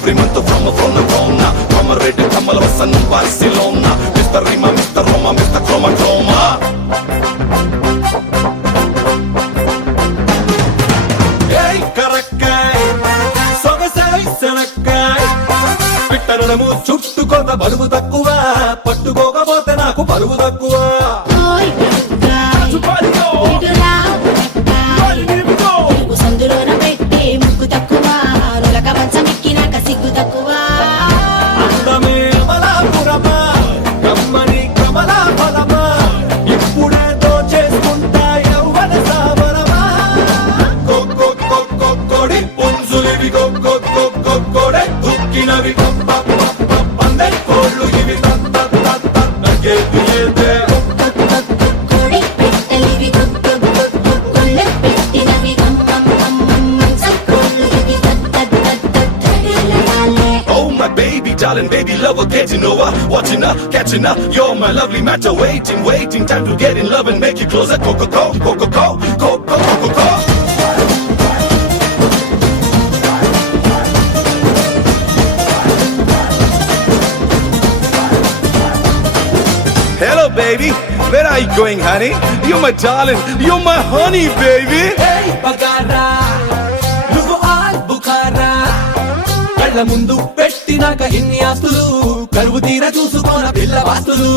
Every month from a corner Mama ready Kamal Hassan Barcelona Mr. Rima, Mr. Roma, Mr. Chroma Chroma Hey Karakai Sogasai Sanakai Pittanadamu చుట్టుకొంత బరువు తక్కువ పట్టుకోకపోతే నాకు పరువు తక్కువ Darling, baby, lover, getting over, watching her, catching her. You're my lovely matter, waiting, time to get in love and make you closer. Coco, Coco. Hello, baby. Where are you going, honey? You're my darling. You're my honey, baby. Hey, Bagara. Nuvu al Bukhara. Kalla mundu పెట్టినాక ఇన్ని ఆస్తులు కరువు తీర చూసుకోన పిల్ల వాస్తులు